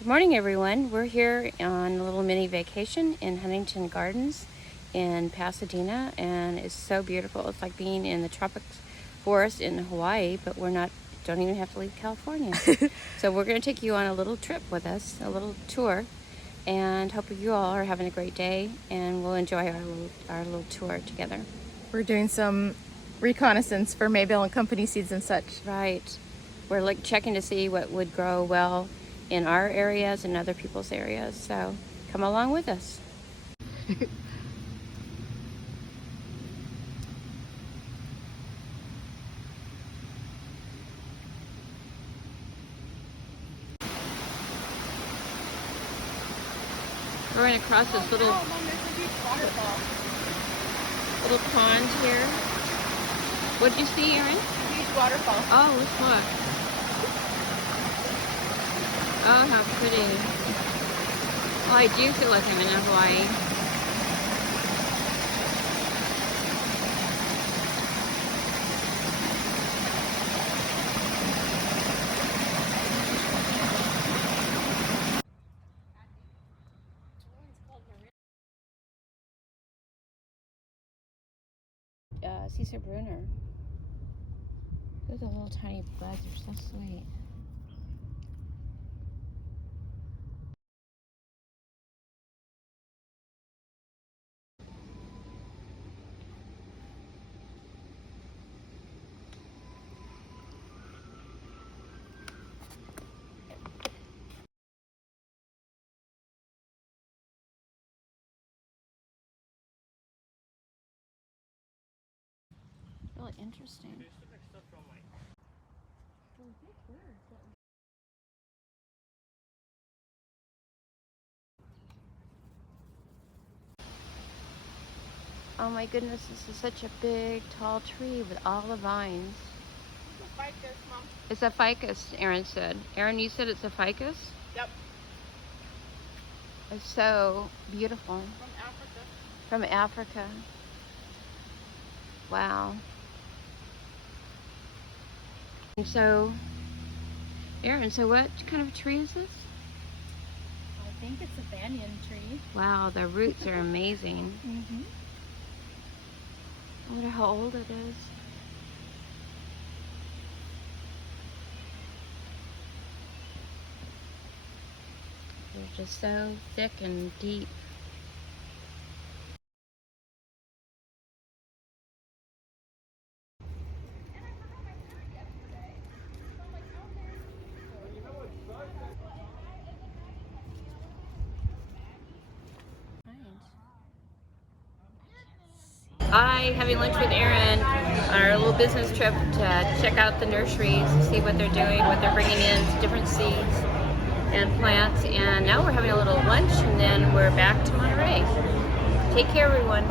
Good morning, everyone. We're here on a little mini vacation in Huntington Gardens in Pasadena, and it's so beautiful. It's like being in the tropic forest in Hawaii, but don't even have to leave California. So we're going to take you on a little trip with us, a little tour, and hope you all are having a great day, and we'll enjoy our little tour together. We're doing some reconnaissance for Maybelle and Company seeds and such. Right. We're like checking to see what would grow well in our areas and other people's areas. So come along with us. We're going to cross this little pond here. What did you see, Aaron? A huge waterfall. Oh, let's look. Oh, how pretty. Oh, I do feel like I'm in Hawaii. Caesar Brunner. Those are little tiny buds. They're so sweet. Really interesting. Oh my goodness, this is such a big, tall tree with all the vines. It's a ficus, Mom. It's a ficus, Aaron said. Aaron, you said it's a ficus? Yep. It's so beautiful. From Africa. From Africa. Wow. And so, Aaron, so what kind of tree is this? I think it's a banyan tree. Wow, the roots are amazing. Mm-hmm. I wonder how old it is. They're just so thick and deep. I having lunch with Aaron on our little business trip to check out the nurseries, see what they're doing, what they're bringing in, different seeds and plants. And now we're having a little lunch, and then we're back to Monterey. Take care, everyone.